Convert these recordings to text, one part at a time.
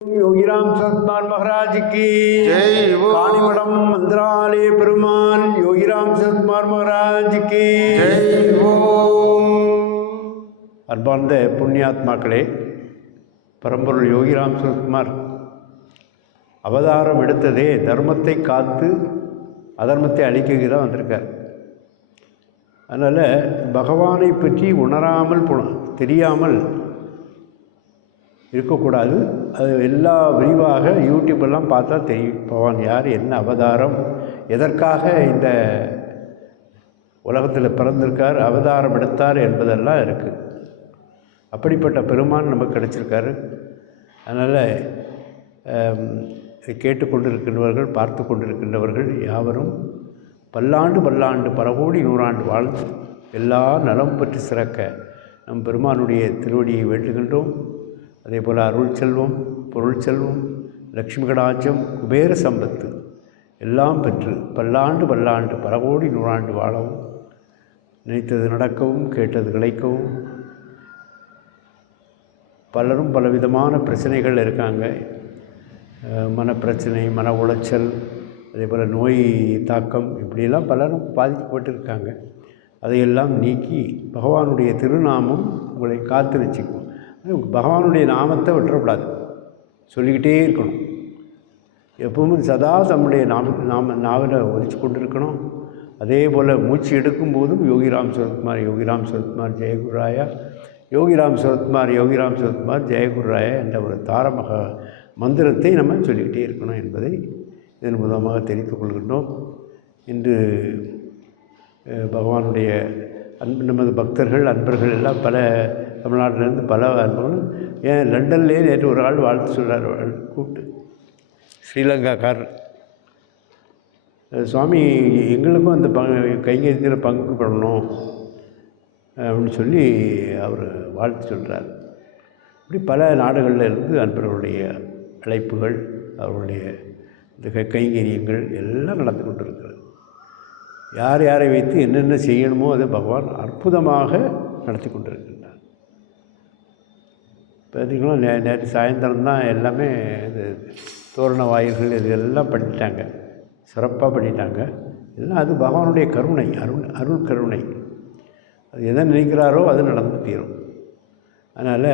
யோகிராம் சத்மான் மகாராஜ் கி ஜெய் ஓ. காணிமடம் மந்திராலய பெருமான் யோகிராம் சத்மார் மகாராஜ் கி ஜெய் ஓம் அன்பார்ந்த புண்ணியாத்மாக்களே பரம்பொருள் யோகிராம் சரத்குமார் அவதாரம் எடுத்ததே தர்மத்தை காத்து அதர்மத்தை அழிக்க தான் வந்திருக்கார். அதனால் பகவானை பற்றி உணராமல் தெரியாமல் இருக்கக்கூடாது. அது எல்லா விரிவாக யூடியூப்பெல்லாம் பார்த்தா தெரியும். பகவான் யார் என்ன அவதாரம் எதற்காக இந்த உலகத்தில் பிறந்திருக்கார் அவதாரம் எடுத்தார் என்பதெல்லாம் இருக்குது அப்படிப்பட்ட பெருமான் நமக்கு கிடைச்சிருக்காரு. அதனால் இதை கேட்டுக்கொண்டிருக்கின்றவர்கள் பார்த்து கொண்டிருக்கின்றவர்கள் யாவரும் பல்லாண்டு பல்லாண்டு பல கோடி நூறாண்டு வாழ்ந்து எல்லா நலம் பற்றி சிறக்க நம் பெருமானுடைய திருவடியை வேண்டுகின்றோம். அதே போல் அருள் செல்வம் பொருள் செல்வம் லக்ஷ்மி கடாட்சம் குபேர சம்பத்து எல்லாம் பெற்று பல்லாண்டு பல்லாண்டு பல கோடி நூறாண்டு வாழவும் நினைத்தது நடக்கவும் கேட்டது கிடைக்கவும் பலரும் பலவிதமான பிரச்சனைகள் இருக்காங்க. மனப்பிரச்சனை மன உளைச்சல் அதே போல் நோய் தாக்கம் இப்படியெல்லாம் பலரும் பாதிக்கப்பட்டிருக்காங்க. அதையெல்லாம் நீக்கி பகவானுடைய திருநாமம் உங்களை காத்து வச்சுக்கும் பகவானுடைய நாமத்தை விட்டுறக்கூடாது. சொல்லிக்கிட்டே இருக்கணும். எப்பவும் சதா தம்முடைய நாம நாம நாவில் ஒழிச்சு கொண்டு இருக்கணும் அதே போல் மூச்சு எடுக்கும்போதும் யோகிராம் சரத்குமார் யோகிராம் சரத்குமார் ஜெயகுராயா யோகிராம் சரத்குமார் யோகிராம் சரத்குமார் ஜெயகுராயா என்ற ஒரு தாரமக மந்திரத்தை நம்ம சொல்லிக்கிட்டே இருக்கணும் என்பதை இதன் மூலமாக தெரிவித்துக் கொள்கின்றோம். இன்று பகவானுடைய அன்பு நமது பக்தர்கள் அன்பர்கள் எல்லாம் பல தமிழ்நாட்டிலேருந்து பல அன்பர்கள் ஏன் லண்டன்லேயே நேற்று ஒரு ஆள் வாழ்த்து சொல்கிறார் கூப்பிட்டு. ஸ்ரீலங்காக்காரர் சுவாமி எங்களுக்கும் அந்த பங்கு கைங்கரியத்தில் பங்கு பண்ணணும் அப்படின்னு சொல்லி அவர் வாழ்த்து சொல்கிறார் இப்படி பல நாடுகளில் இருந்து அன்பர்களுடைய அழைப்புகள் அவர்களுடைய இந்த கைங்கரியங்கள் எல்லாம் நடந்து கொண்டிருக்கிறது. யார் யாரை வைத்து என்னென்ன செய்யணுமோ அதை பகவான் அற்புதமாக நடத்தி கொண்டிருக்கின்றார். பார்த்தீங்கன்னா நே நேற்று சாயந்தரம் தான் எல்லாமே இது தோரண வாயில்கள் இது எல்லாம் பண்ணிட்டாங்க. சிறப்பாக பண்ணிட்டாங்க. எல்லாம் அது பகவானுடைய கருணை அருள் அருள் கருணை. அது எதை நினைக்கிறாரோ அது நடந்து தீரும். அதனால்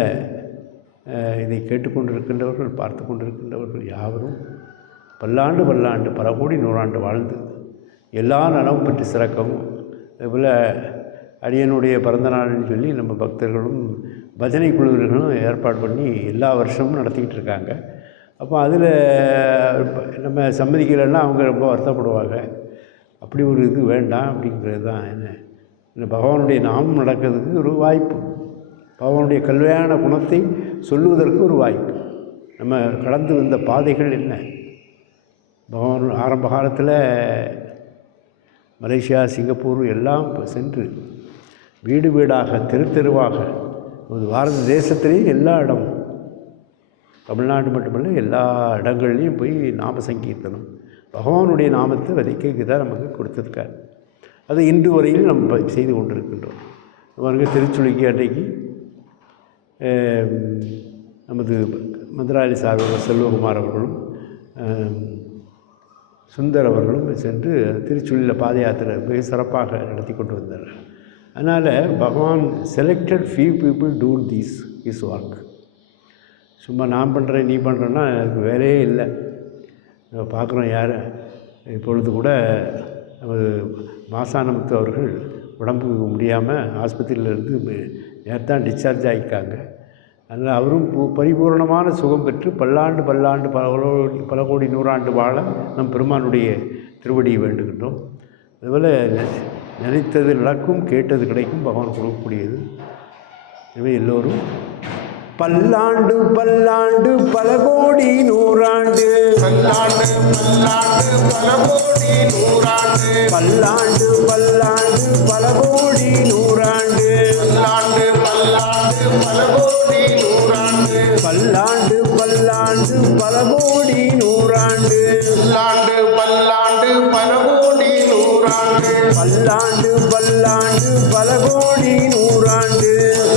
இதை கேட்டுக்கொண்டிருக்கின்றவர்கள் பார்த்து கொண்டிருக்கின்றவர்கள் யாவரும் பல்லாண்டு பல்லாண்டு பல கோடி நூறாண்டு வாழ்ந்து எல்லா நலமும் பற்றி சிறக்கவும். அதுபோல் அடியனுடைய பிறந்த நாள்னு சொல்லி நம்ம பக்தர்களும் பஜனை குழுவினர்களும் ஏற்பாடு பண்ணி எல்லா வருஷமும் நடத்திக்கிட்டு இருக்காங்க. அப்போ அதில் நம்ம சம்மதிக்கலைன்னா அவங்க ரொம்ப வருத்தப்படுவாங்க. அப்படி ஒரு இது வேண்டாம் அப்படிங்கிறது தான் என்ன இந்த பகவானுடைய நாமம் நடக்கிறதுக்கு ஒரு வாய்ப்பு. பகவானுடைய கல்வியான குணத்தை சொல்லுவதற்கு ஒரு வாய்ப்பு. நம்ம கடந்து வந்த பாதைகள் என்ன? பகவான் ஆரம்ப காலத்தில் மலேசியா சிங்கப்பூர் எல்லாம் சென்று வீடு வீடாக தெரு தெருவாக நமது பாரத தேசத்திலேயே எல்லா இடமும் தமிழ்நாடு மட்டுமல்ல எல்லா இடங்கள்லையும் போய் நாம சங்கீர்த்தனம் பகவானுடைய நாமத்தை விதைக்க தான் நமக்கு கொடுத்துருக்கார். அது இன்று வரையில் நம்ம செய்து கொண்டிருக்கின்றோம். பாருங்க திருச்சுழிக்கு அன்றைக்கு நமது மந்திராலி சார்பர் செல்வகுமார் அவர்களும் சுந்தர் அவர்களும் சென்று திருச்சுழியில் பாத யாத்திரை மிக சிறப்பாக நடத்தி கொண்டு வந்தார் அதனால் பகவான் selected few people to this is work சும்மா நான் பண்ணுறேன் நீ பண்ணுறேன்னா எனக்கு வேலையே இல்லை. பார்க்குறோம் யார் இப்பொழுது கூட நமது மாசானமுத்து அவர்கள் உடம்பு முடியாமல் ஆஸ்பத்திரியிலேருந்து நேற்று தான் டிஸ்சார்ஜ் ஆகியிருக்காங்க. அதனால் அவரும் பரிபூர்ணமான பரிபூரணமான சுகம் பெற்று பல்லாண்டு பல்லாண்டு பல பல கோடி நூறாண்டு வாழ நம் பெருமானுடைய திருவடியை வேண்டுகின்றோம். அதுபோல் நினைத்தது நடக்கும் கேட்டது கிடைக்கும் பகவான் கொடுக்கக்கூடியது. எனவே எல்லோரும் பல்லாண்டு பல்லாண்டு பல கோடி நூறாண்டு. பல்லாண்டு பல்லாண்டு பல கோடி நூறாண்டு. பல்லாண்டு பல்லாண்டு பல கோடி நூறாண்டு. நூறாண்டு பல்லாண்டு பல்லாண்டு பல கோடி நூறாண்டு.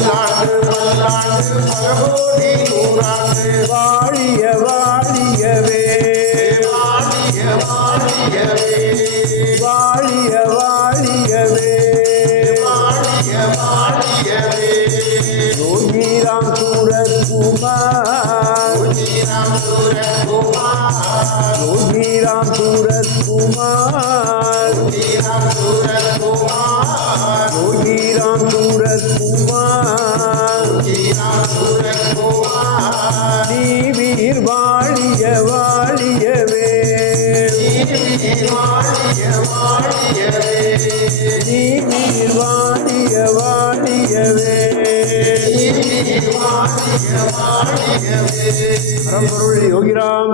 பல்லாண்டு பல்லாண்டு பல கோடி நூறாண்டு. வாழிய வாழியவே. வாழிய வாழியவே. வாழிய வாழியவே. வாழிய வாழியவே. யோகிராம் சூரத்குமார். ஸ்ரீராம் சூரகுமார் யோகிராம் சூரத்குமார். வாழியவே நீ வீர் வாழிய பரம்பொருள் யோகிராம்